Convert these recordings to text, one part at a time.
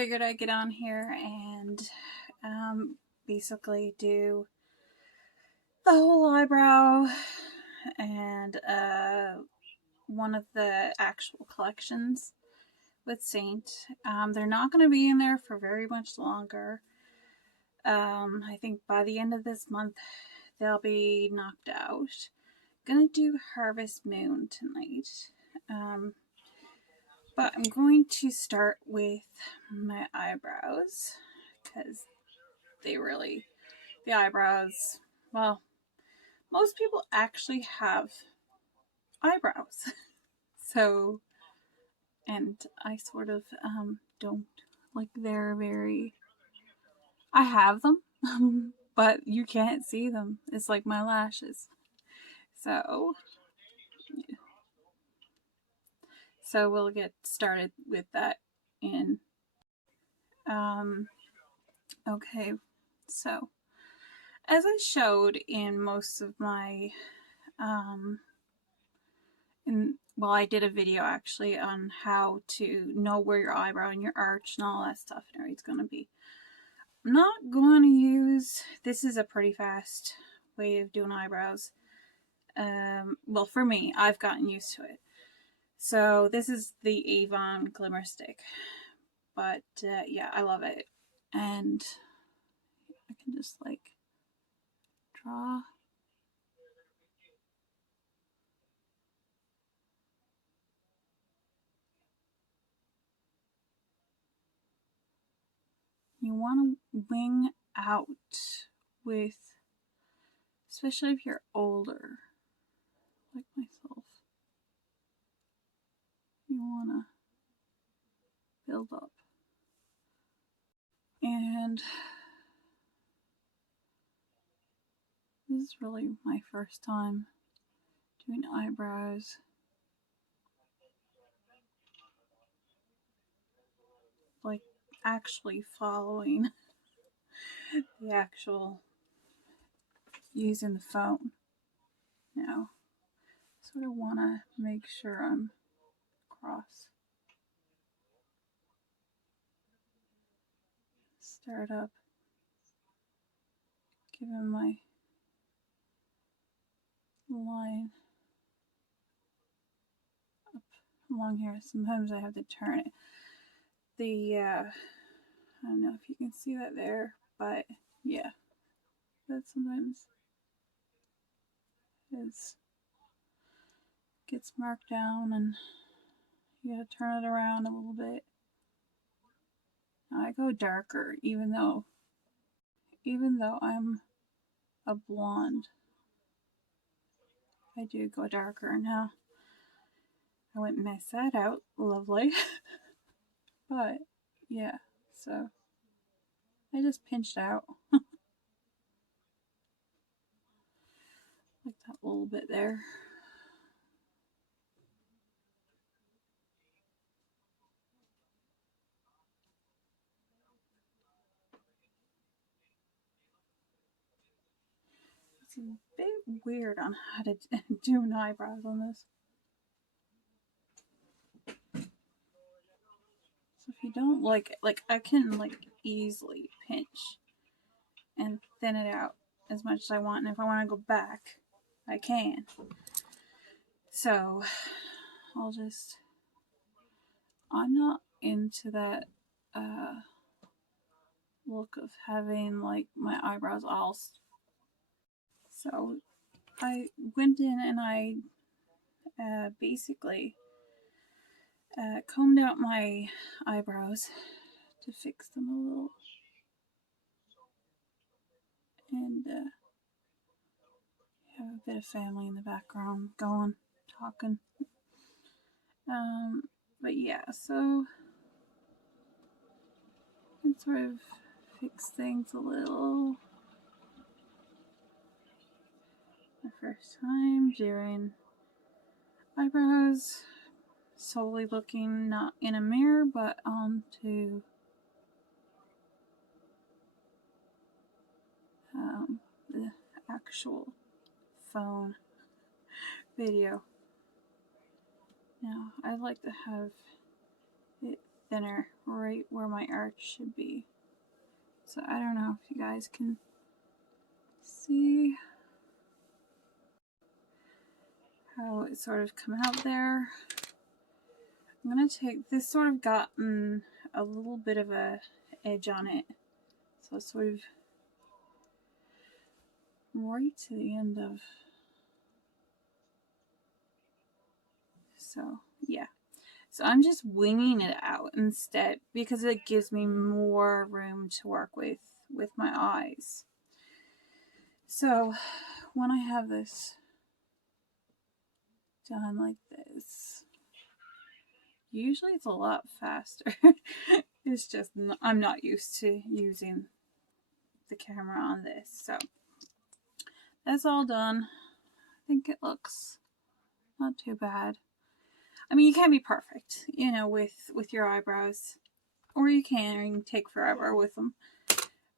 figured I'd get on here and basically do the whole eyebrow and one of the actual collections with Seint. They're not going to be in there for very much longer. I think by the end of this month they'll be knocked out. Gonna do Harvest Moon tonight. But I'm going to start with my eyebrows because the eyebrows, well, most people actually have eyebrows. So, and I sort of don't, like, they're very, I have them, but you can't see them. It's like my lashes. So we'll get started with that in, okay, so as I showed in most of my, well, I did a video actually on how to know where your eyebrow and your arch and all that stuff and everything's going to be. I'm not going to use, this is a pretty fast way of doing eyebrows. Well, for me, I've gotten used to it. So this is the Avon Glimmer Stick, but yeah, I love it. And I can just like draw. You want to wing out with, especially if you're older, like myself, you want to build up. And this is really my first time doing eyebrows. Like actually following the actual using the phone. Now, sort of want to make sure I'm across. Start up, giving my line up along here. Sometimes I have to turn it. I don't know if you can see that there, but yeah, that sometimes gets marked down and you gotta turn it around a little bit. Now I go darker, even though I'm a blonde. I do go darker now. I wouldn't mess that out, lovely. But yeah, so I just pinched out like that little bit there. It's a bit weird on how to do an eyebrows on this. So if you don't like I can like easily pinch and thin it out as much as I want, and if I want to go back, I can. So I'm not into that look of having like my eyebrows all. So I went in and I basically combed out my eyebrows to fix them a little, and have a bit of family in the background going, talking. But yeah, so I can sort of fix things a little. My first time doing eyebrows, solely looking not in a mirror but onto the actual phone video. Now I like to have it thinner right where my arch should be. So I don't know if you guys can see how it sort of come out there. I'm going to take this, sort of gotten a little bit of a edge on it. So sort of right to the end of. So yeah. So I'm just winging it out instead because it gives me more room to work with my eyes. So when I have this done like this, usually it's a lot faster. It's just I'm not used to using the camera on this. So that's all done. I think it looks not too bad. I mean, you can't be perfect, you know, with your eyebrows, or you can take forever with them.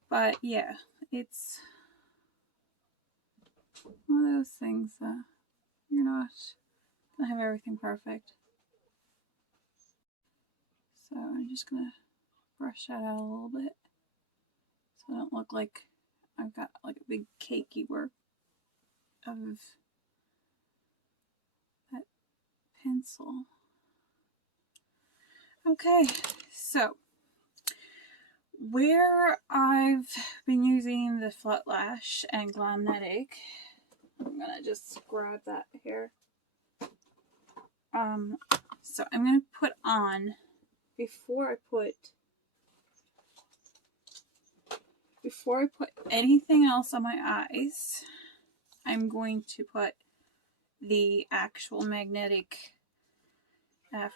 But yeah, it's one of those things that you're not gonna have everything perfect. So I'm just gonna brush that out a little bit so I don't look like I've got like a big cakey work of that pencil. Okay, so where I've been using the Flutlash and Magnetic, I'm gonna just grab that here. So I'm gonna put on before I put anything else on my eyes. I'm going to put the actual magnetic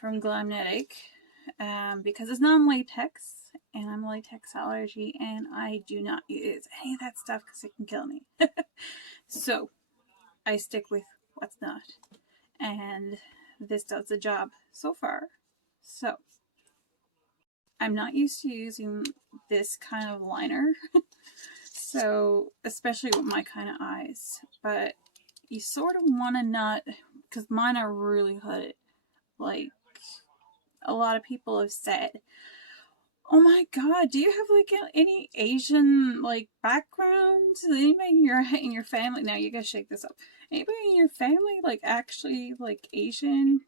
from Magnetic because it's non-latex and I'm latex allergy and I do not use any of that stuff because it can kill me. So I stick with what's not, and this does the job so far. So I'm not used to using this kind of liner, so especially with my kind of eyes, but you sort of want to not, because mine are really hooded. Like a lot of people have said, oh my god, do you have like any Asian like background? Anybody in your family? Now you gotta shake this up. Anybody in your family like actually like Asian?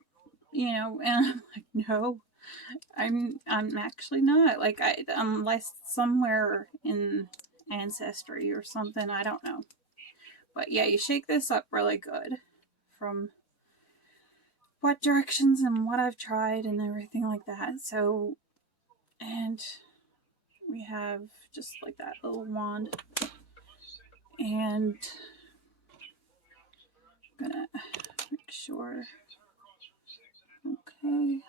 You know, and I'm like, no, I'm actually not. Like unless somewhere in ancestry or something, I don't know. But yeah, you shake this up really good from what directions and what I've tried and everything like that. So, and we have just like that little wand, and I'm gonna make sure. Okay,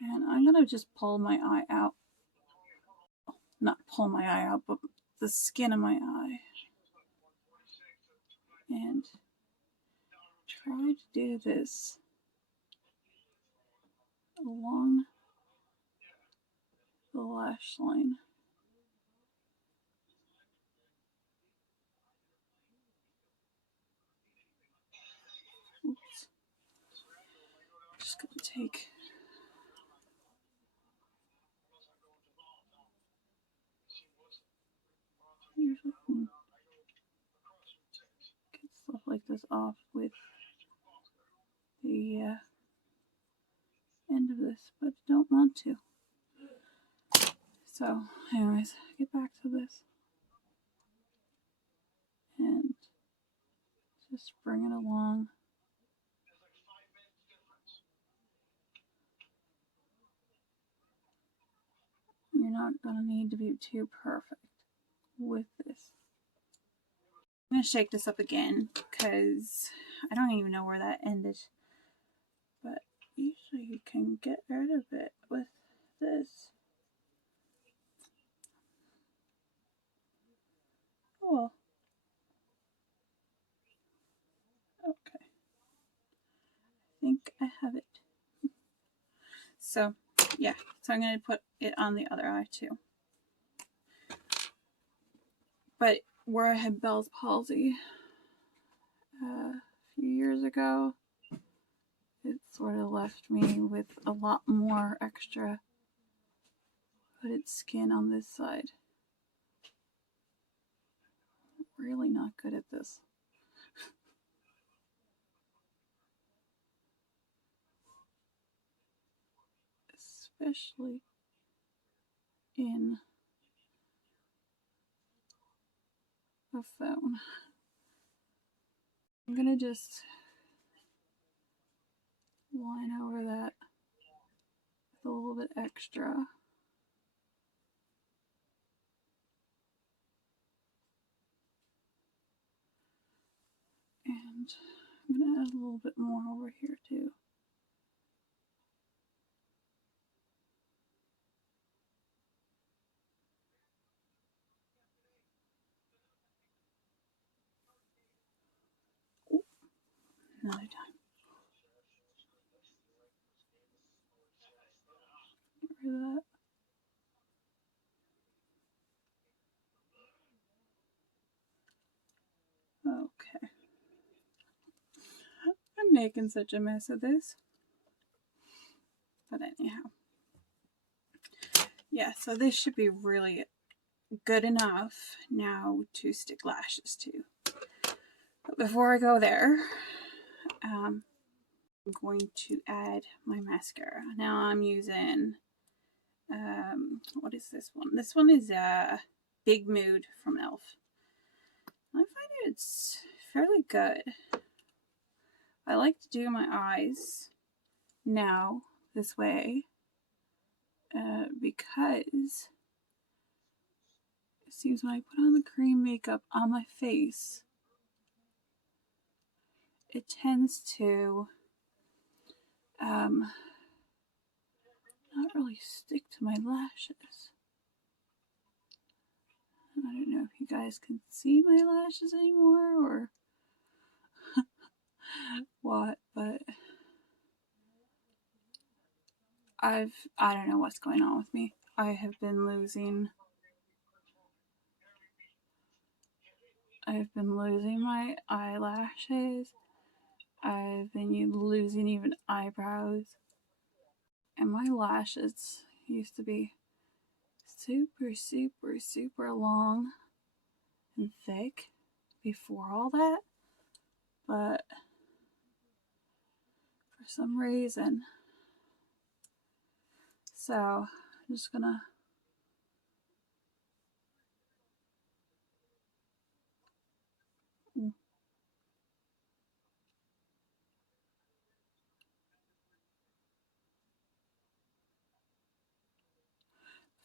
and I'm gonna just pull my eye out. Not pull my eye out, but the skin of my eye, and try to do this along the lash line. Oops. Just gonna take usually can get stuff like this off with the end of this, but don't want to. So anyways, get back to this and just bring it along. You're not gonna need to be too perfect with this. I'm gonna shake this up again because I don't even know where that ended, but usually you can get rid of it with this. Oh well. Okay. I think I have it. So yeah, so I'm going to put it on the other eye too. But where I had Bell's palsy a few years ago, it sort of left me with a lot more extra hooded skin on this side. Really not good at this. Especially in a phone. I'm gonna just line over that with a little bit extra. And I'm gonna add a little bit more over here too. Ooh, another time. Get rid of that. Okay. I'm making such a mess of this. But anyhow. Yeah, so this should be really good enough now to stick lashes to. But before I go there, I'm going to add my mascara. Now I'm using, what is this one? This one is Big Mood from e.l.f. I find it's fairly good. I like to do my eyes now this way because it seems when I put on the cream makeup on my face, it tends to not really stick to my lashes. I don't know if you guys can see my lashes anymore or what, but I don't know what's going on with me. I have been losing my eyelashes. I've been losing even eyebrows. And my lashes used to be super, super, super long and thick before all that. But for some reason, so I'm just gonna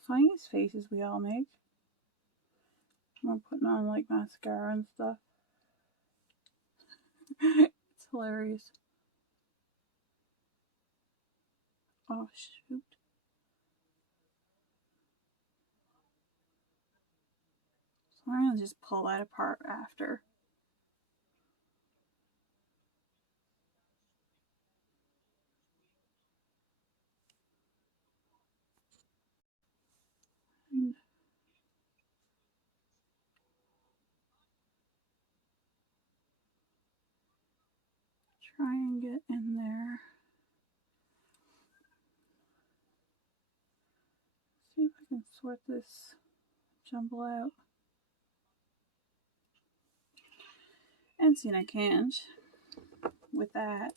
funniest faces we all make. I'm putting on like mascara and stuff. It's hilarious. Oh shoot. So I'm gonna just pull that apart after. And try and get in there. See if I can sort this jumble out. And seeing I can't with that,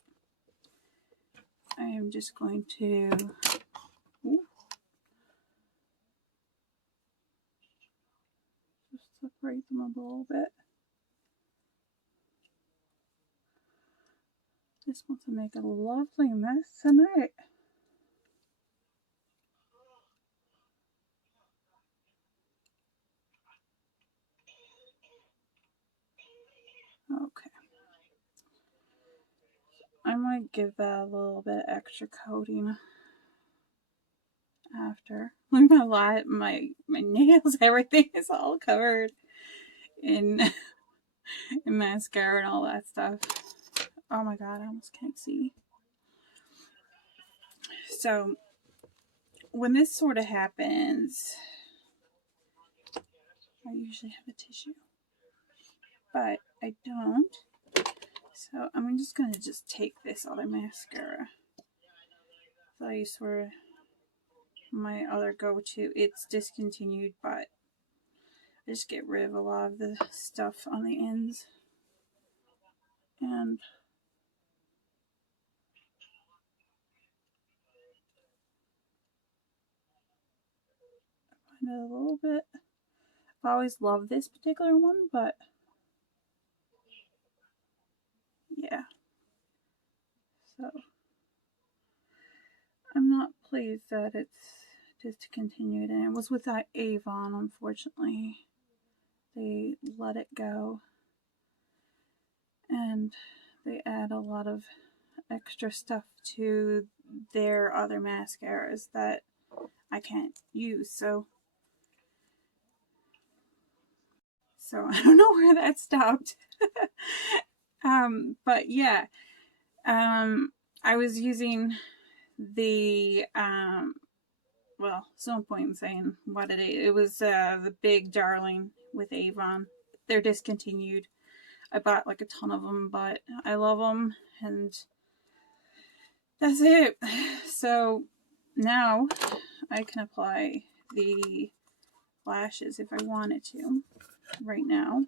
I am just going to just separate them up a little bit. Just want to make a lovely mess tonight. Okay. I might give that a little bit extra coating after. Look at my nails, everything is all covered in, in mascara and all that stuff. Oh my god, I almost can't see. So when this sort of happens, I usually have a tissue, but I don't So I'm just going to just take this other mascara that I used for my other go-to. It's discontinued, but I just get rid of a lot of the stuff on the ends. And find it a little bit. I've always loved this particular one, but yeah. So I'm not pleased that it's discontinued, and it was with that Avon. Unfortunately, they let it go, and they add a lot of extra stuff to their other mascaras that I can't use. So I don't know where that stopped. But yeah, I was using the well, no point in saying what it is. It was the Big Darling with Avon. They're discontinued. I bought like a ton of them, but I love them, and that's it. So now I can apply the lashes if I wanted to. Right now,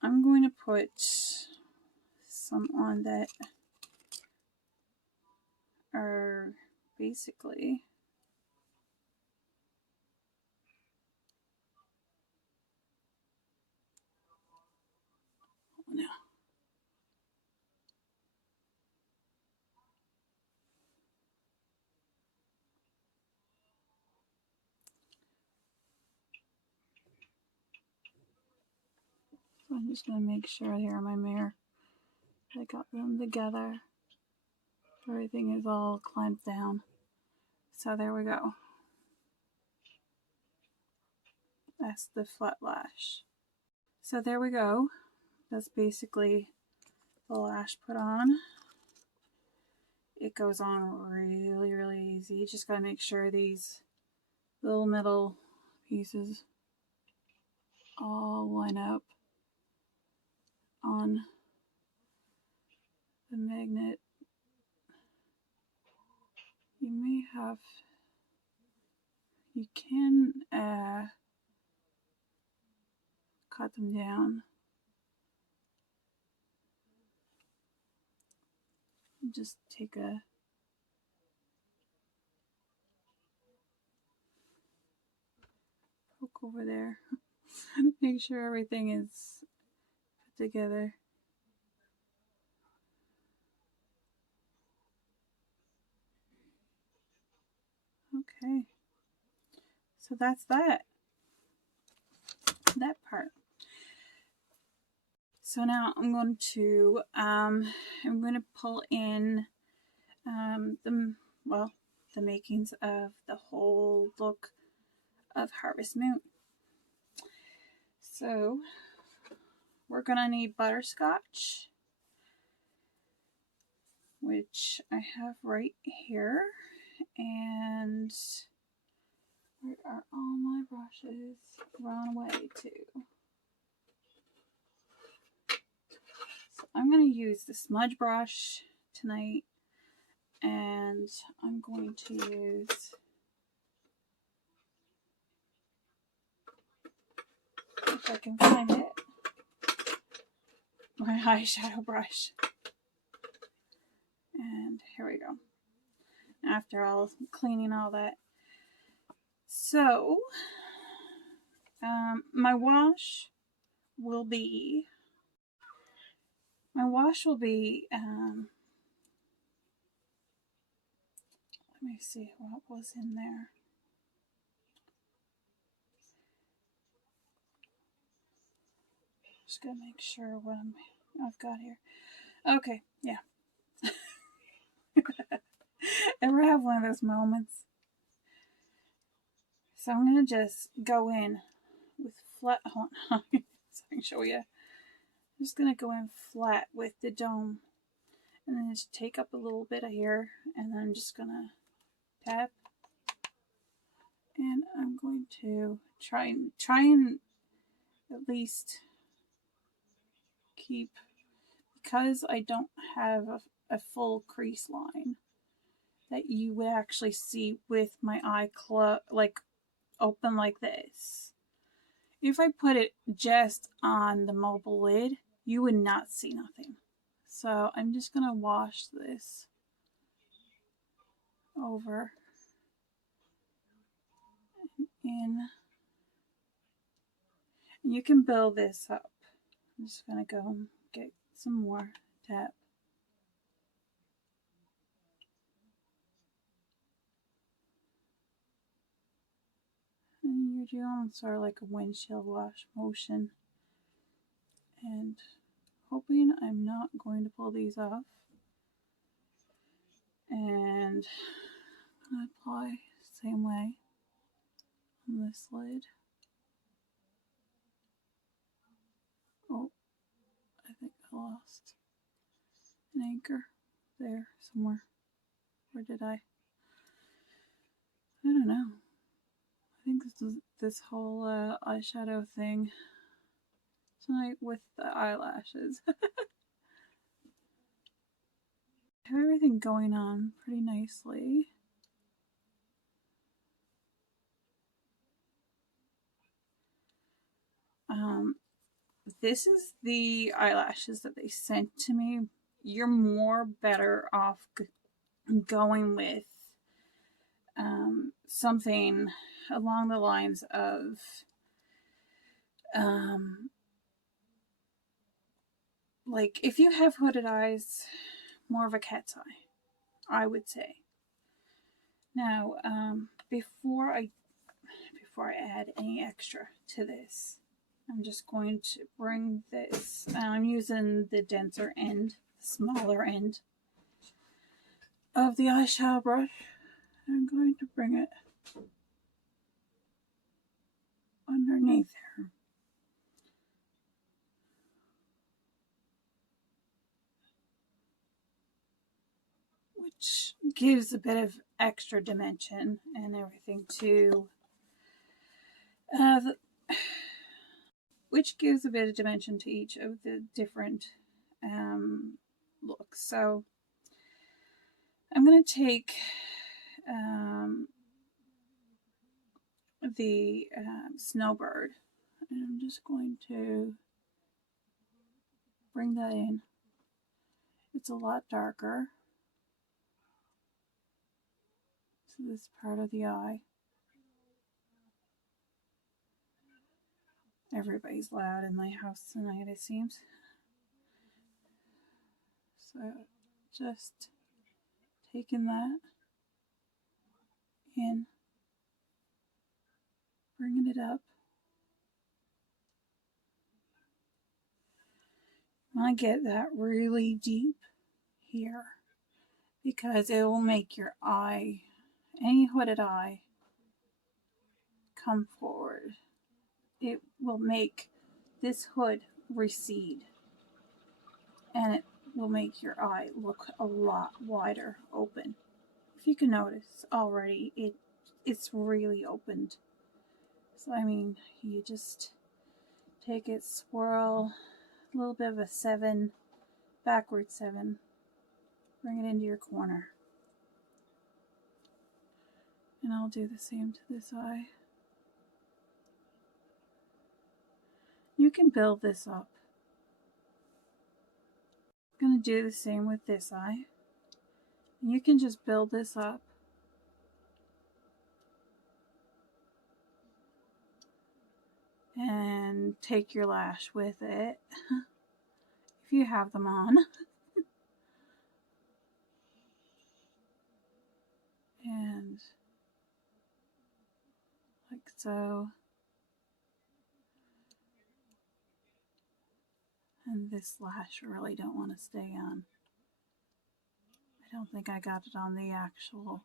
I'm going to put some on that are basically no. So I'm just going to make sure here on my mirror I got them together. Everything is all clamped down. So there we go. That's the Flutlash. So there we go. That's basically the lash put on. It goes on really, really easy. You just gotta make sure these little middle pieces all line up on the magnet. You can cut them down. Just take a poke over there. Make sure everything is put together. Okay. So that's that part. So now I'm going to pull in the makings of the whole look of Harvest Moon. So we're gonna need butterscotch, which I have right here, and where are all my brushes? Run away to. So I'm gonna use the smudge brush tonight, and I'm going to use if I can find it, my eyeshadow brush. And here we go. After all cleaning all that. So, my wash will be, let me see what was in there. Just gonna make sure what I've got here. Okay, yeah. Ever have one of those moments? So I'm gonna just go in with flat. Hold on, so I can show you. I'm just gonna go in flat with the dome, and then just take up a little bit of here, and then I'm just gonna tap, and I'm going to try and at least keep because I don't have a full crease line that you would actually see with my eye like open like this. If I put it just on the mobile lid, you would not see nothing. So I'm just going to wash this over in. And you can build this up. I'm just going to go and get some more tap. And you're doing sort of like a windshield wash motion. And hoping I'm not going to pull these off. And I'm going to apply the same way on this lid. Oh, I think I lost an anchor there somewhere. Where did I don't know. I think this whole eyeshadow thing tonight with the eyelashes. Have everything going on pretty nicely. This is the eyelashes that they sent to me. You're more better off going with something along the lines of like if you have hooded eyes, more of a cat's eye, I would say. Now, before I add any extra to this, I'm just going to bring this. I'm using the denser end, the smaller end of the eyeshadow brush. I'm going to bring it underneath there. Which gives a bit of extra dimension and everything to which gives a bit of dimension to each of the different looks. So I'm going to take the snowbird, and I'm just going to bring that in. It's a lot darker to this part of the eye. Everybody's loud in my house tonight, it seems. So just taking that in, bringing it up. I get that really deep here because it will make your eye, any hooded eye, come forward. It will make this hood recede, and it will make your eye look a lot wider open. If you can notice already, it's really opened. So I mean, you just take it, swirl, a little bit of a 7, backward 7, bring it into your corner. And I'll do the same to this eye. You can build this up. I'm going to do the same with this eye. You can just build this up. And take your lash with it, if you have them on. And like so. And this lash I really don't want to stay on. I don't think I got it on the actual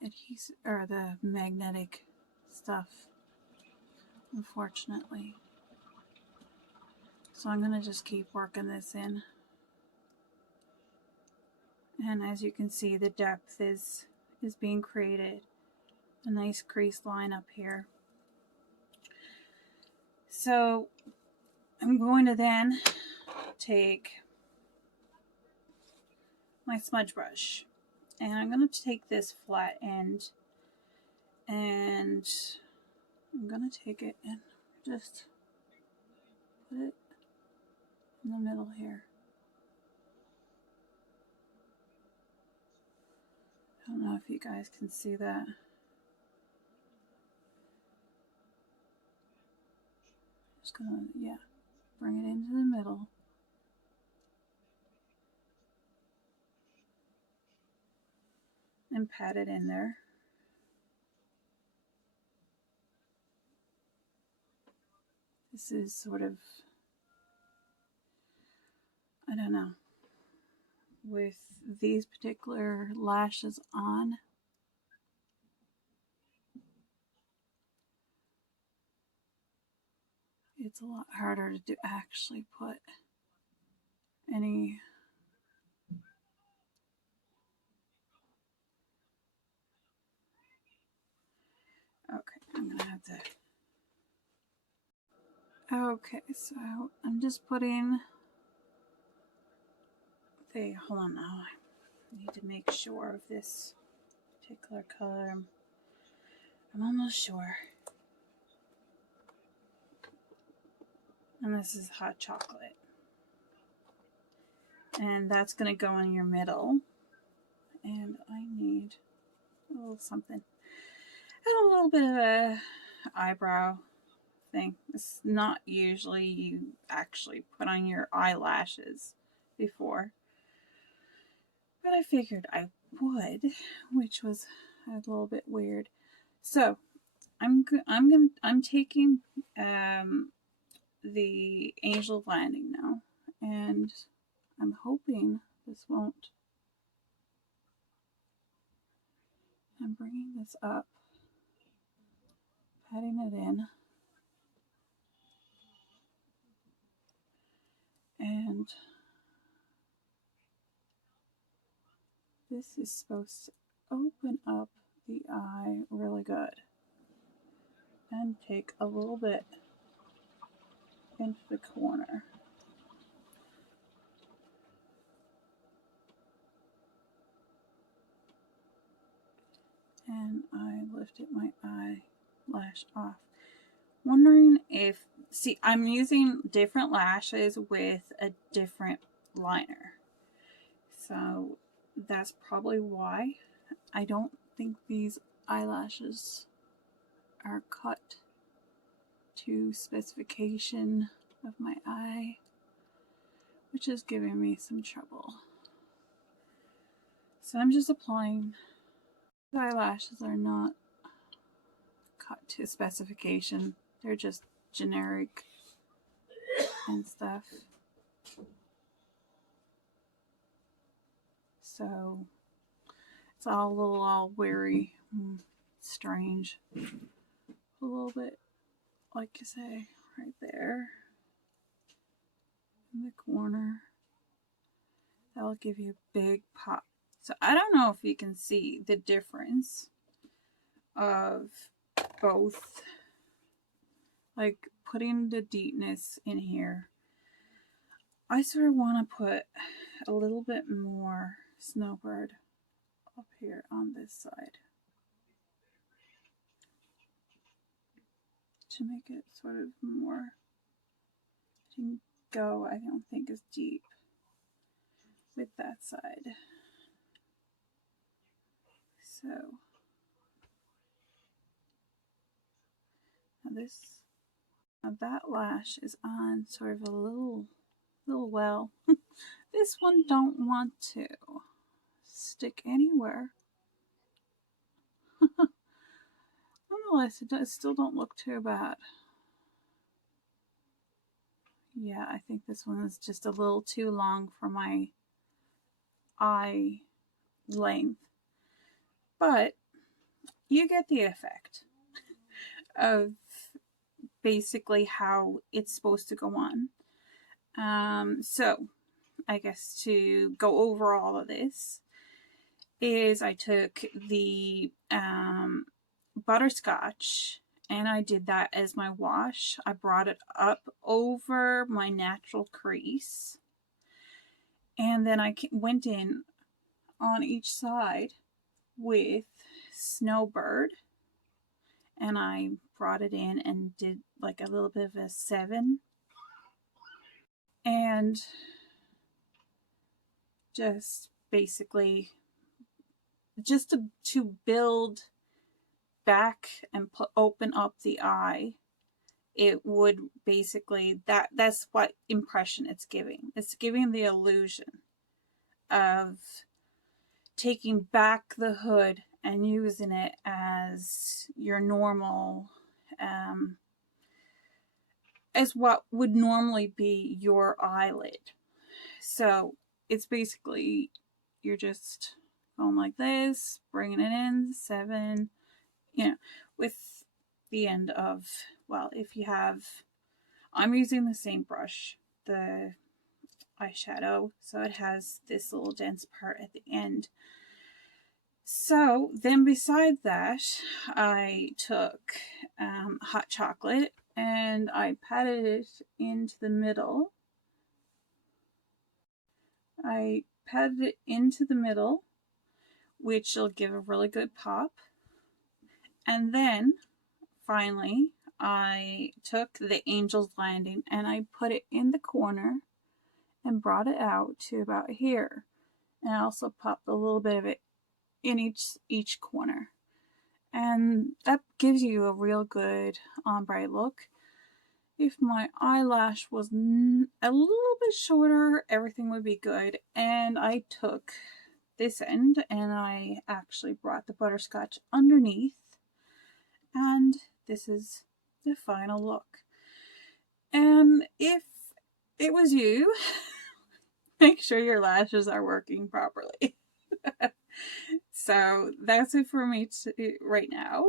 adhesive or the magnetic stuff, unfortunately. So I'm going to just keep working this in. And as you can see, the depth is being created. A nice crease line up here. So I'm going to then take my smudge brush, and I'm going to take this flat end, and I'm going to take it and just put it in the middle here. I don't know if you guys can see that. Just gonna, yeah, bring it into the middle. And pat it in there. This is sort of, I don't know, with these particular lashes on, it's a lot harder to actually put any okay, I'm gonna have to. Okay, so I'm just putting the, hold on now, I need to make sure of this particular color. I'm almost sure. And this is hot chocolate. And that's gonna go in your middle. And I need a little something. And a little bit of a eyebrow thing. It's not usually you actually put on your eyelashes before, but I figured I would, which was a little bit weird. So I'm taking the Angel Landing now, and I'm hoping this won't. I'm bringing this up, patting it in, and this is supposed to open up the eye really good and take a little bit into the corner. And I lifted my eyelash off. Wondering if, see, I'm using different lashes with a different liner. So that's probably why. I don't think these eyelashes are cut to specification of my eye, which is giving me some trouble. So I'm just applying. The eyelashes are not cut to specification. They're just generic and stuff. So it's all a little all weary, strange. A little bit, like you say, right there in the corner. That'll give you a big pop. So I don't know if you can see the difference of both, like putting the deepness in here. I sort of want to put a little bit more Snowbird up here on this side to make it sort of more, to go, I don't think as deep with that side. So now that lash is on sort of a little well. This one don't want to stick anywhere. Nonetheless, it still don't look too bad. Yeah, I think this one is just a little too long for my eye length. But you get the effect of basically how it's supposed to go on. So I guess to go over all of this is I took the butterscotch and I did that as my wash. I brought it up over my natural crease, and then I went in on each side with Snowbird, and I brought it in and did like a little bit of a 7, and just basically just to build back and open up the eye. It would basically, that's what impression it's giving. It's giving the illusion of taking back the hood and using it as your normal, as what would normally be your eyelid. So it's basically, you're just going like this, bringing it in, 7, you know, with the end of, well, if you have, I'm using the Seint brush, the eyeshadow, so it has this little dense part at the end. So then beside that, I took hot chocolate and I patted it into the middle. I patted it into the middle, which will give a really good pop. And then finally, I took the Angel's Landing and I put it in the corner and brought it out to about here. And I also popped a little bit of it in each corner. And that gives you a real good ombre look. If my eyelash was a little bit shorter, everything would be good. And I took this end and I actually brought the butterscotch underneath. And this is the final look. And if it was you, make sure your lashes are working properly. So that's it for me right now.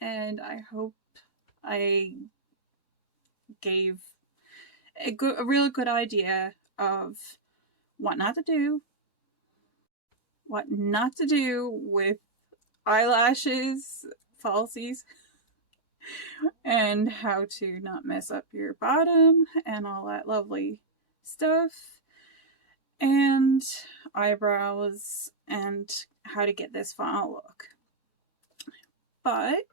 And I hope I gave a really good idea of what not to do with eyelashes, falsies, and how to not mess up your bottom and all that lovely stuff, and eyebrows, and how to get this final look. But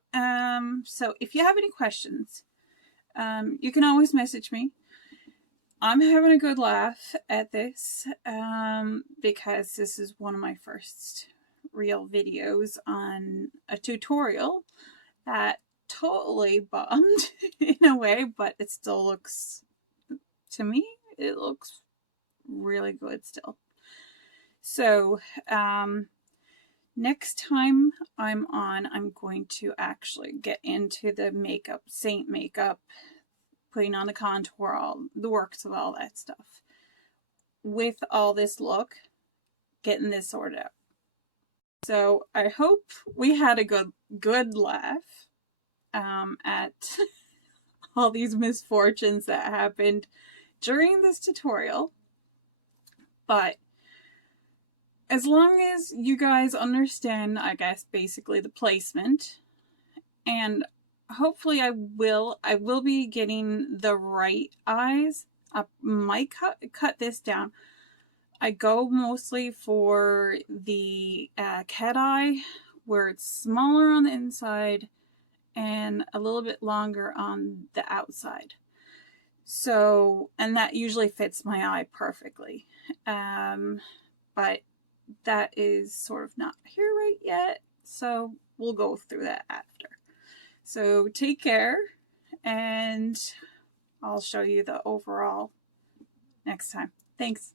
so if you have any questions, you can always message me. I'm having a good laugh at this because this is one of my first real videos on a tutorial that totally bombed in a way, but it still looks, to me, it looks really good still. So next time I'm on, I'm going to actually get into the makeup, Seint makeup, putting on the contour, all the works of all that stuff. With all this look, getting this sorted out. So I hope we had a good laugh at all these misfortunes that happened during this tutorial. But as long as you guys understand, I guess, basically the placement, and hopefully I will be getting the right eyes. I might cut this down. I go mostly for the cat eye, where it's smaller on the inside and a little bit longer on the outside. So, and that usually fits my eye perfectly. But that is sort of not here right yet, so we'll go through that after. So take care, and I'll show you the overall next time. Thanks.